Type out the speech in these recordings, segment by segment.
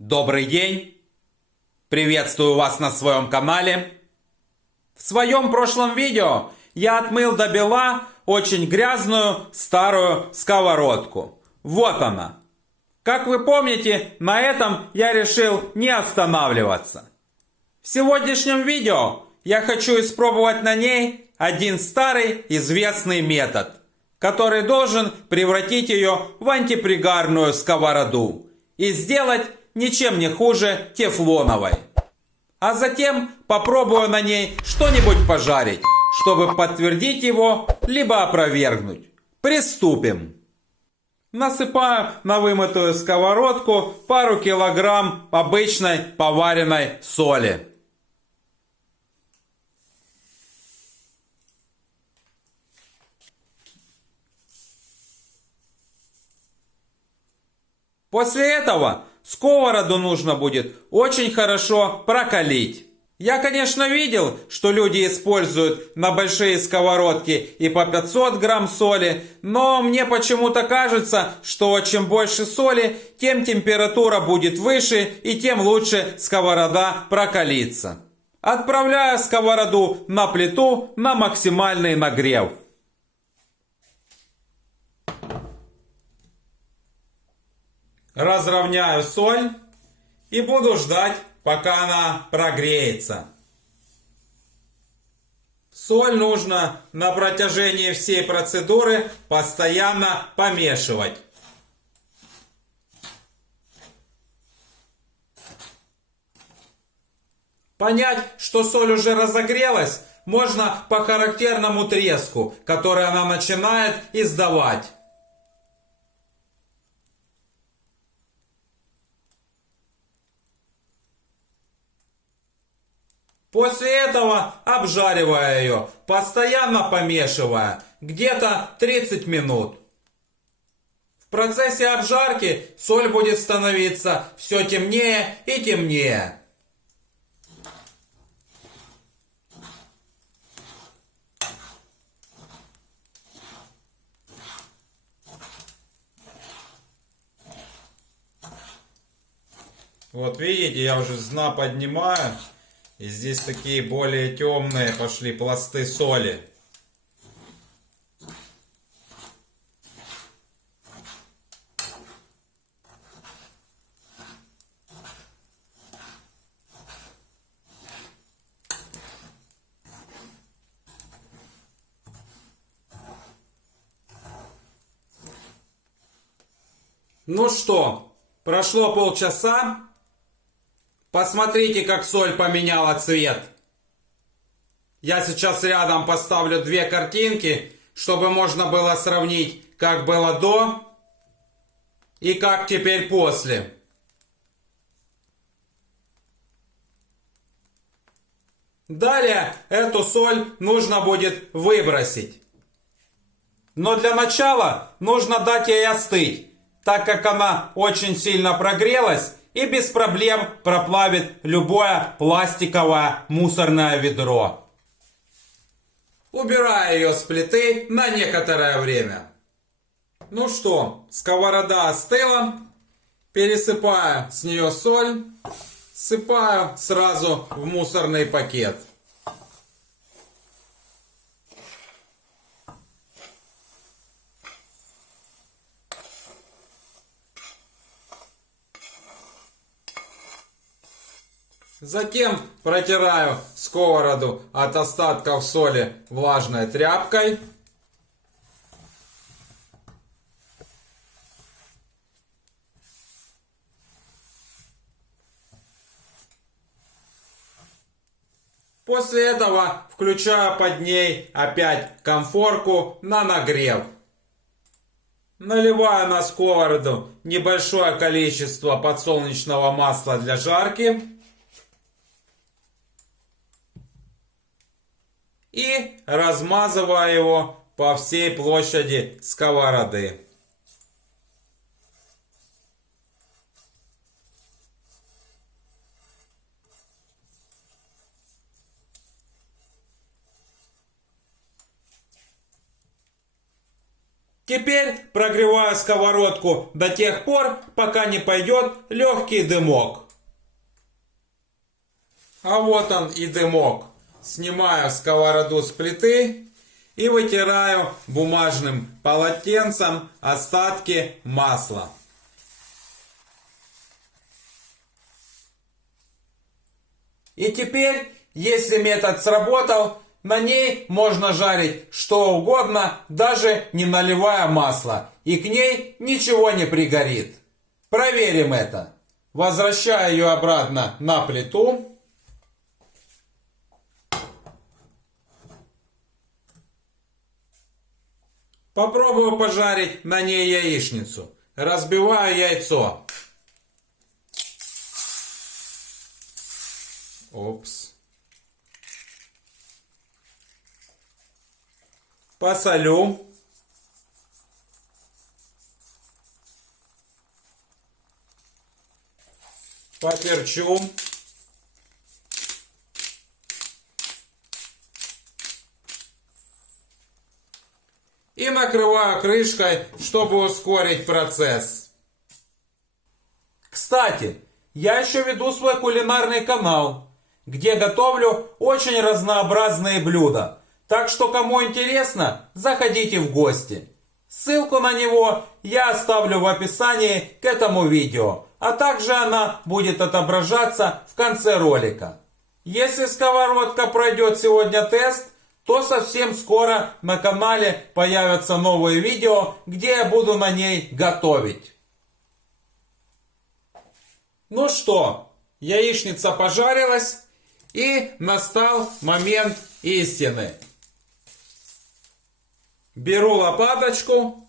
Добрый день! Приветствую вас на своем канале. В своем прошлом видео я отмыл до бела очень грязную старую сковородку. Вот она. Как вы помните, на этом я решил не останавливаться. В сегодняшнем видео я хочу испробовать на ней один старый известный метод, который должен превратить ее в антипригарную сковороду и сделать ничем не хуже тефлоновой. А затем попробую на ней что-нибудь пожарить, чтобы подтвердить его, либо опровергнуть. Приступим. Насыпаю на вымытую сковородку пару килограмм обычной поваренной соли. После этого сковороду нужно будет очень хорошо прокалить. Я, конечно, видел, что люди используют на большие сковородки и по 500 грамм соли, но мне почему-то кажется, что чем больше соли, тем температура будет выше и тем лучше сковорода прокалится. Отправляю сковороду на плиту на максимальный нагрев. Разровняю соль и буду ждать, пока она прогреется. Соль нужно на протяжении всей процедуры постоянно помешивать. Понять, что соль уже разогрелась, можно по характерному треску, который она начинает издавать. После этого обжаривая ее, постоянно помешивая, где-то 30 минут. В процессе обжарки соль будет становиться все темнее и темнее. Вот видите, я уже с дна поднимаю. И здесь такие более темные пошли пласты соли. Ну что, прошло полчаса. Посмотрите, как соль поменяла цвет. Я сейчас рядом поставлю две картинки, чтобы можно было сравнить, как было до и как теперь после. Далее эту соль нужно будет выбросить. Но для начала нужно дать ей остыть, так как она очень сильно прогрелась и без проблем проплавит любое пластиковое мусорное ведро. Убираю ее с плиты на некоторое время. Ну что, сковорода остыла. Пересыпаю с нее соль. Сыпаю сразу в мусорный пакет. Затем протираю сковороду от остатков соли влажной тряпкой. После этого включаю под ней опять конфорку на нагрев. Наливаю на сковороду небольшое количество подсолнечного масла для жарки. И размазываю его по всей площади сковороды. Теперь прогреваю сковородку до тех пор, пока не пойдет легкий дымок. А вот он и дымок. Снимаю сковороду с плиты и вытираю бумажным полотенцем остатки масла. И теперь, если метод сработал, на ней можно жарить что угодно, даже не наливая масла, и к ней ничего не пригорит. Проверим это. Возвращаю ее обратно на плиту. Попробую пожарить на ней яичницу. Разбиваю яйцо. Опс. Посолю. Поперчу. И накрываю крышкой, чтобы ускорить процесс. Кстати, я еще веду свой кулинарный канал, где готовлю очень разнообразные блюда. Так что, кому интересно, заходите в гости. Ссылку на него я оставлю в описании к этому видео, а также она будет отображаться в конце ролика. Если сковородка пройдет сегодня тест, то совсем скоро на канале появятся новые видео, где я буду на ней готовить. Ну что, яичница пожарилась, и настал момент истины. Беру лопаточку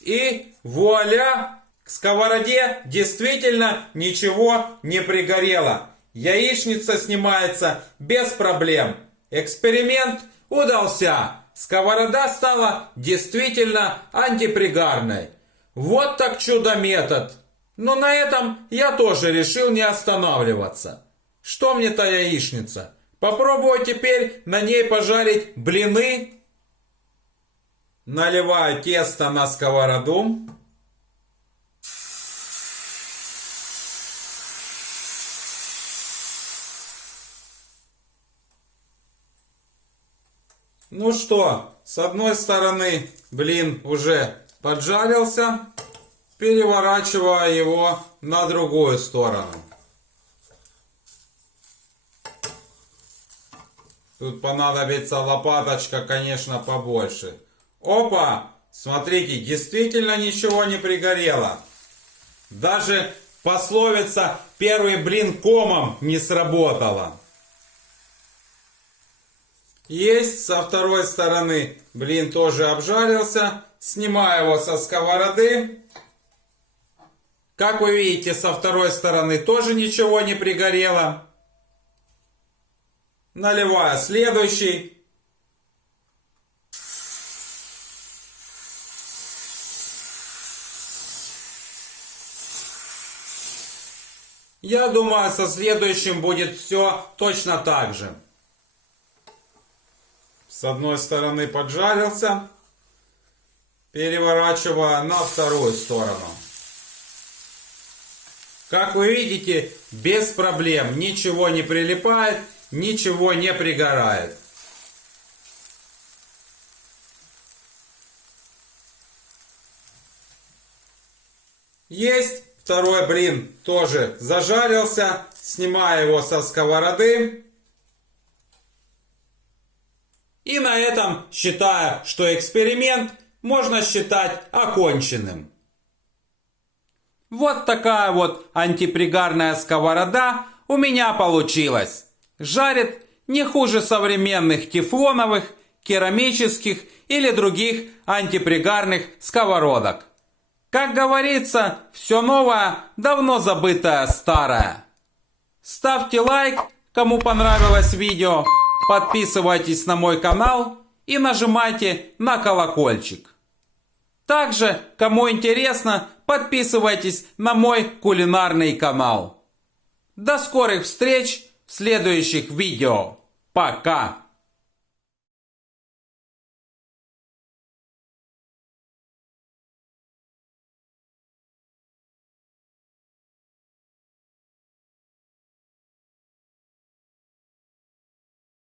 и вуаля, к сковороде действительно ничего не пригорело. Яичница снимается без проблем. Эксперимент удался. Сковорода стала действительно антипригарной. Вот так чудо-метод. Но на этом я тоже решил не останавливаться. Что мне та яичница? Попробую теперь на ней пожарить блины. Наливаю тесто на сковороду. Ну что, с одной стороны блин уже поджарился. Переворачиваю его на другую сторону. Тут понадобится лопаточка, конечно, побольше. Опа! Смотрите, действительно ничего не пригорело. Даже пословица «первый блин комом» не сработала. Есть, со второй стороны блин тоже обжарился. Снимаю его со сковороды. Как вы видите, со второй стороны тоже ничего не пригорело. Наливаю следующий. Я думаю, со следующим будет все точно так же. С одной стороны поджарился. Переворачиваю на вторую сторону. Как вы видите, без проблем. Ничего не прилипает, ничего не пригорает. Есть. Второй блин тоже зажарился. Снимаю его со сковороды. И на этом считаю, что эксперимент можно считать оконченным. Вот такая вот антипригарная сковорода у меня получилась. Жарит не хуже современных тефлоновых, керамических или других антипригарных сковородок. Как говорится, все новое, давно забытое старое. Ставьте лайк, кому понравилось видео, подписывайтесь на мой канал и нажимайте на колокольчик. Также, кому интересно, подписывайтесь на мой кулинарный канал. До скорых встреч в следующих видео. Пока!